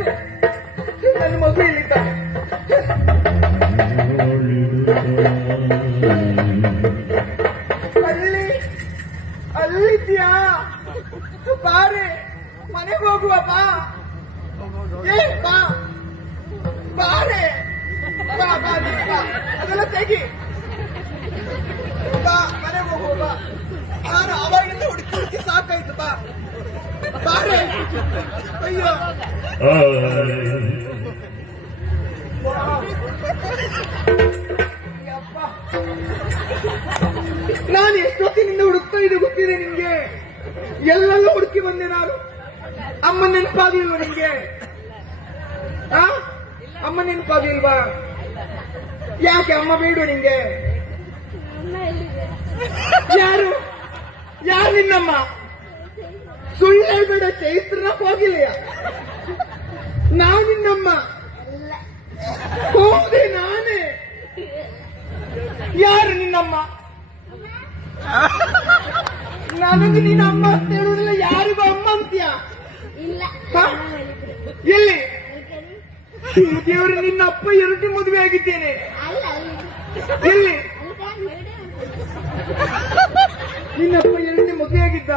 ಬೇಕು. ನನ್ನ ಮಗು ಇಲ್ಲಿದ್ದಾನೆ. ಅಲ್ಲಿದ್ಯಾ? ಬಾರೆ, ಮನೆಗೆ ಹೋಗುವ. ಬಾ ಬಾ ಬಾರೆ, ಬಾ ಬಾ ಬಾ, ಅದೆಲ್ಲ ತೆಗಿ. ಬಾ ಮನೆಗೆ ಹೋಗುವ. ಬಾ, ನಾನು ಅವಾಗಿಂದ ಹುಡುಕಿ ಸಾಕಾಯ್ತು. ಬಾ ಬಾರೆ. ಅಯ್ಯೋ ನಾನು ಎಷ್ಟೊತ್ತಿನಿಂದ ಹುಡುಕ್ತಾ ಇದ್ದೆ ಗೊತ್ತಿದೆ ನಿಮ್ಗೆ? ಎಲ್ಲೆಲ್ಲ ಹುಡುಕಿ ಬಂದೆ ನಾನು. ಅಮ್ಮ ನೆನಪಾಗಿಲ್ವಾ ನಿಮ್ಗೆ? ಅಮ್ಮ ನೆನಪಾಗಿಲ್ವಾ? ಯಾಕೆ ಅಮ್ಮ ಬೇಡ ನಿಂಗೆ? ಯಾರು ಯಾರು ನಿನ್ನಮ್ಮ? ಸುಳ್ಳು ಹೇಳ್ಬೇಡ, ಚೈತ್ರನ ಹೋಗಿಲ್ಲ. ನಾನಿನ್ನಮ್ಮ ಹೋದೆ, ನಾನೇ. ಯಾರು ನಿನ್ನಮ್ಮ? ನನಗೆ ನಿನ್ನ ಅಮ್ಮ ಅಂತ ಹೇಳುವುದಿಲ್ಲ, ಯಾರಿಗೂ ಅಮ್ಮ ಅಂತೀಯ? ಎಲ್ಲಿ ದೇವರು? ನಿನ್ನ ಅಪ್ಪ ಎರಡು ಮದುವೆ ಆಗಿದ್ದೇನೆ. ಎಲ್ಲಿ? ನಿನ್ನಪ್ಪ ಎರಡನೇ ಮದುವೆ ಆಗಿದ್ದ?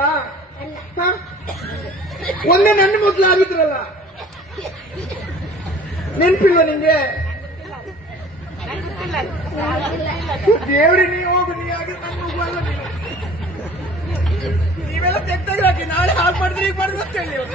ಒಂದೇ ನನ್ನ ಮೊದಲು ಆಗಿದ್ರಲ್ಲ, ನೆನ್ಪಿಲ್ವ ನಿಂಗೆ? ದೇವ್ರಿ, ನೀ ಹೋಗು, ನೀ ಆಗಿ ನನ್ನ ಮಗುವಲ್ಲ. ನೀವೆಲ್ಲ ತೆಗ್ದಾಗಿ ನಾಳೆ ಹಾಳು ಮಾಡಿದ್ರೆ ಈಗ ಮಾಡಿದ್ರೆ ಅಂತ ಹೇಳಿ.